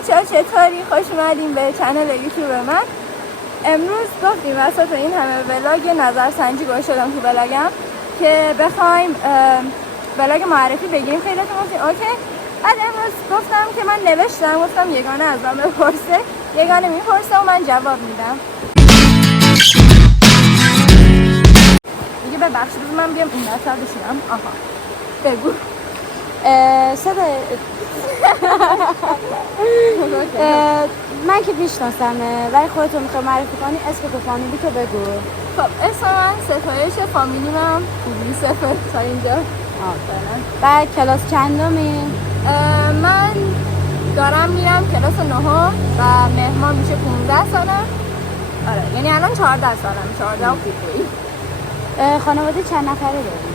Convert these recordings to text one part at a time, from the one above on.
بچه‌ها چطوری؟ خوش اومدیم به کانال یوتیوب من. امروز گفتیم وسط این همه ولاگ نظرسنجی گوش شدم تو ولاگم که بخوایم ولاگ معرفی بگیریم. خیلی گفتیم اوکی. بعد امروز گفتم که من نوشتم، گفتم یگانه از من بپرسه، یگانه میپرسه و من جواب میدم. دیگه ببخشید من بیام این وسط بشینم. آها بگو. من که میشناسمه ولی خودتو میخوای معرفی کنی، اسم تو فامیلی تو بگو. خب اسم من ستایش، فامیلیم هم خوبی صفر تا اینجا. بعد کلاس چندمی؟ من دارم میرم کلاس 9 و مهمان میشه 15 سالم. آره یعنی الان 14 سالم، 14 و خوبی. خانواده چند نفره داری؟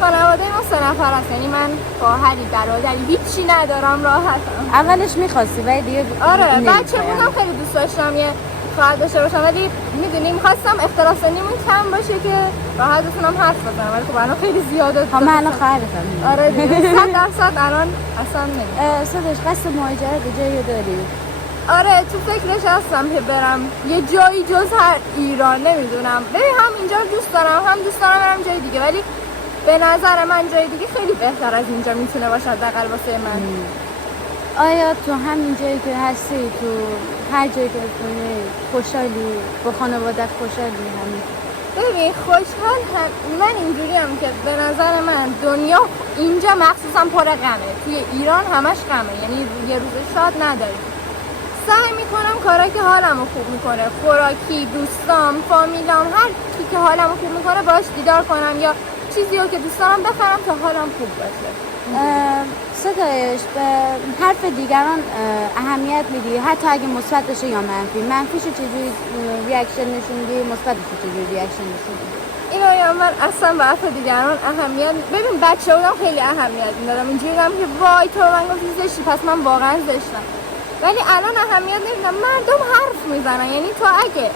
خانواده ما 3 نفر هست، یعنی من خواهری برادری هیچی ندارم، راحتم. اولش میخواستی ولی دیگه آره بچه بودم خیلی دوست داشتم یه خواهر داشته باشم، ولی میدونی میخواستم اختلاف سنیمون کم باشه که راحت بتونم حرف بزنم، ولی خب الان خیلی زیاده. من الان خواهرتم. آره دیگه 100% الان اصلا نمیدونم. صداش قصد مهاجرت جایی داری؟ آره تو فکرش هستم که برم یه جایی جز هر ایران، نمیدونم. ببین هم اینجا دوست دارم هم دوست دارم برم جای دیگه، ولی به نظر من جای دیگه خیلی بهتر از اینجا میتونه باشه حداقل واسه من. آیا تو همین جایی که هستی، تو هر جایی که بتونی خوشحالی؟ با خانوادت خوشحالی؟ همین ببین خوشحال من اینجوریم که به نظر من دنیا اینجا مخصوصا پر غمه، توی ایران همش غمه، یعنی یه روز شاد نداریم. سعی میکنم کارایی که حالمو خوب میکنه، خوراکی، دوستام، فامیلام، هر کی که حالمو خوب میکنه باش دیدار کنم یا چیزی رو که دوست دارم بخرم تا حالم خوب باشه. ستایش، به حرف دیگران اهمیت میدی حتی اگه مثبت باشه یا منفی؟ منفیشو چجوری ریاکشن نشون میدی؟ مثبتشو چجوری ریاکشن نشون میدی؟ اینو یا من اصلا به حرف دیگران اهمیت ببین بچه بودم خیلی اهمیت میدادم، اینجوری بودم که وای تو من گفتی زشتی پس من واقعا زشتم، ولی الان اهمیت نمیدم. مردم حرف میزنن، یعنی تو اگه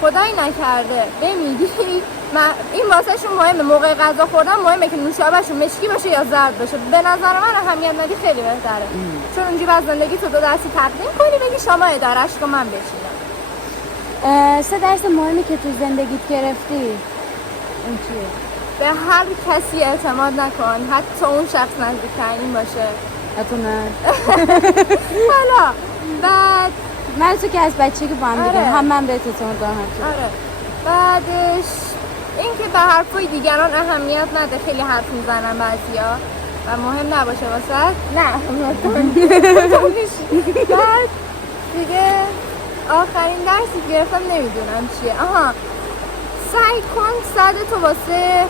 خدایی نکرده بمیری این واسه شون مهمه، موقع غذا خوردن مهمه که نوشابهشون مشکی باشه یا زرد باشه. به نظر من اهمیت ندی خیلی بهتره، چون اونجوری از زندگی تو دو دستی تقدیم کنی بگی شما ادارهش کن من بشینم. 3 درس مهمی که تو زندگیت گرفتی اون چیه؟ به هر کسی اعتماد نکن، حتی اون شخص نزدیکترین باشه. حتی من حالا بعد من تو که از بچگی با هم دیگه هم من بهت اعتماد دارم. آره بعدش اینکه به حرفای دیگران اهمیت نده، خیلی حرف میزنن بعضیا و مهم نباشه واسه نه بعد دیگه آخرین درسی گرفتم نمیدونم چیه. سعی کن صدتو واسه،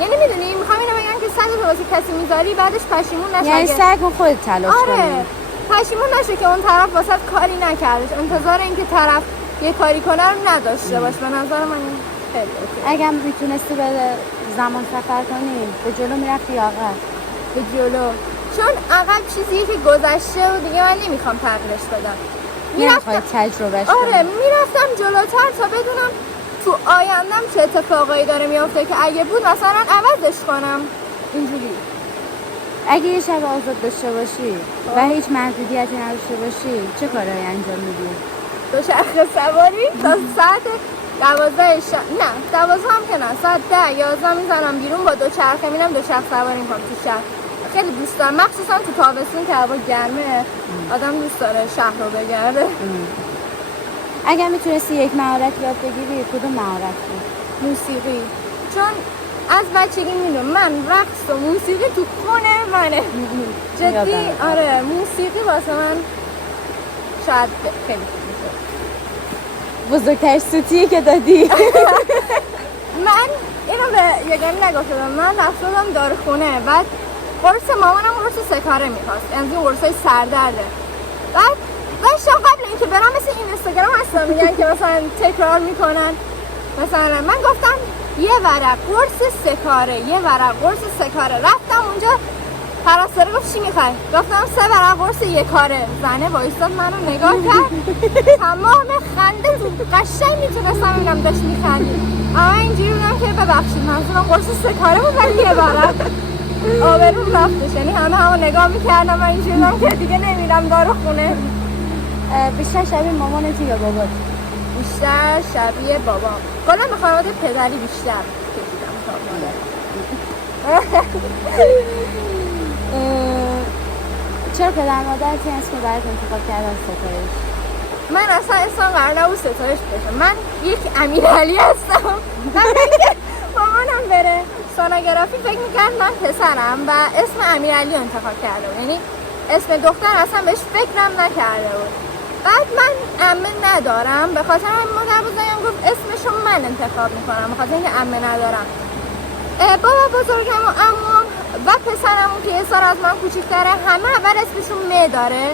یعنی میدونی میخوام اینو بگم که صدتو واسه کسی میذاری بعدش پشیمون نشی. یعنی سعی کن خودت تلاش کنی. آره پشیمون نشی که اون طرف واسه کاری نکردش، انتظار اینکه طرف یه کاری کنه رو نداشته باش. به نظر من خیلی اوکی. اگه میتونستی به زمان سفر کنی به جلو میرفتی یا عقب؟ به جلو، چون عقب چیزیه که گذشته و دیگه من نمیخوام تغییرش بدم. نمیخوای تجربهش کنی؟ آره میرفتم جلوتر تا بدونم تو آیندم چه اتفاقایی داره میفته که اگه بود مثلا عوضش کنم. اینجوری اگه یه شب آزاد داشته باشی و هیچ محدودیتی نداشته باشی چه کارایی انجام میدی؟ دوچرخه سواری تا ساعت 12 شب، نه 12 هم که نه، ساعت 10 11 میزنم بیرون با دوچرخه میرم دوچرخه سواری میکنم تو شهر. خیلی دوست دارم، مخصوصا تو تابستون که هوا گرمه آدم دوست داره شهر رو بگرده. اگر میتونستی یک مهارت یاد بگیری کدوم مهارت بود؟ موسیقی، چون از بچگی میدونم من رقص و موسیقی تو خونه منه. جدی آره موسیقی واسه من شاید خیلی خوب میشه. بزرگتر سوتیه که دادی. من اینو به یگانه نگفتم، من رفتم داروخونه، بعد قرص مامانم قرص سکاره میخواست، از این قرصای سردرده. بعد داشتم قبل اینکه برم مثل این اینستاگرام هستم میگن که مثلا تکرار میکنن، مثلا من گفتم یه ورق قرص سکاره، یه ورق قرص سکاره. رفتم اونجا پرستاره گفت چی میخوای؟ گفتم 3 ورق قرص یک کاره. زنه وایستاد منو نگاه کرد تمام خنده تو قشنگ میتونستم اینم داشت میخندید، اما اینجوری بودم که ببخشید منظورم قرص سکاره بود ولی یه ورق. آبروم رفتش، یعنی همه نگاه میکردم من اینجوری که دیگه نمیرم دارو خونه. بیشتر شبیه مامانتی یا بابات؟ بیشتر شبیه بابام. کلا به خانواده پدری بیشتر کشیدم تا مادر. چرا پدر مادرت این اسم برات انتخاب کردن ستایش؟ من اصلا اسمم قرار نبود ستایش بشه. من یک امیرعلی هستم. مامانم بره سونوگرافی فکر میکرد من پسرم و اسم امیرعلی انتخاب کرده بود، یعنی اسم دختر اصلا بهش فکرم نکرده بود. بعد من عمه ندارم، به خاطر همین مادر بزرگم گفت اسمشو من انتخاب میکنم، به خاطر اینکه عمه ندارم. بابا بزرگم و عموم و پسرمون که یه سال از من کوچیک‌تره همه اول اسمشون م داره.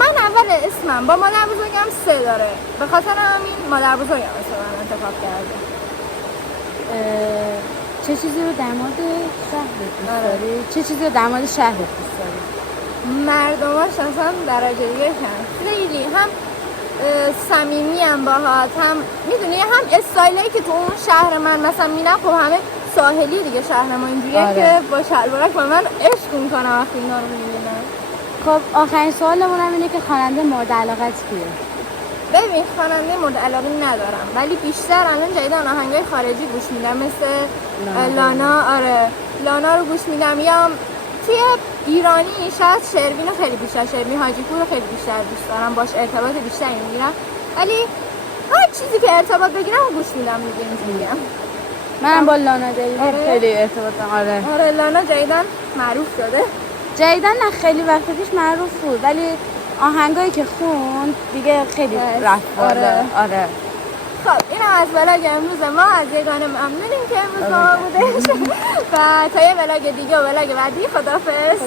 من اول اسمم با مادر بزرگم سه داره، به خاطر همین مادر بزرگم اسم من انتخاب کرده. چه چیزی رو در مورد شهرت دوست داری؟ چه چیزی رو در مورد شهرت دوست داری؟ مردماش اصلا درجه دیگه کن، خیلی هم صمیمی ام باهات، هم میدونی هم استایلی که تو اون شهر من مثلا میرم، خب همه ساحلی دیگه شهر ما اینجوریه که با شلوارک با من عشق میکنم وقتی اینا رو میبینم. خب آخرین سوالمون هم اینه که خواننده مورد علاقت کیه؟ ببین خواننده مورد علاقه ندارم، ولی بیشتر الان جدیدن آهنگای خارجی گوش میدم، مثل لانا. آره لانا رو گوش میدم، یا توی ایرانی شاید شروین رو خیلی بیشتر، شروین حاجی پور رو خیلی بیشتر دوست دارم، باش ارتباط بیشتری میگیرم، ولی هر چیزی که ارتباط بگیرم گوش میدم دیگه. اینجوریم منم با لانا دیگه خیلی ارتباط دارم. آره لانا جدیدن معروف شده. جدیدن نه، خیلی وقت پیش معروف بود، ولی آهنگایی که خوند دیگه خیلی رفت بالا. آره. خب اینم از ولاگ امروز ما، از یگانه ممنونیم که امروز ما بودش و تا یه ولاگ دیگه و ولاگ بعدی خداحافظ.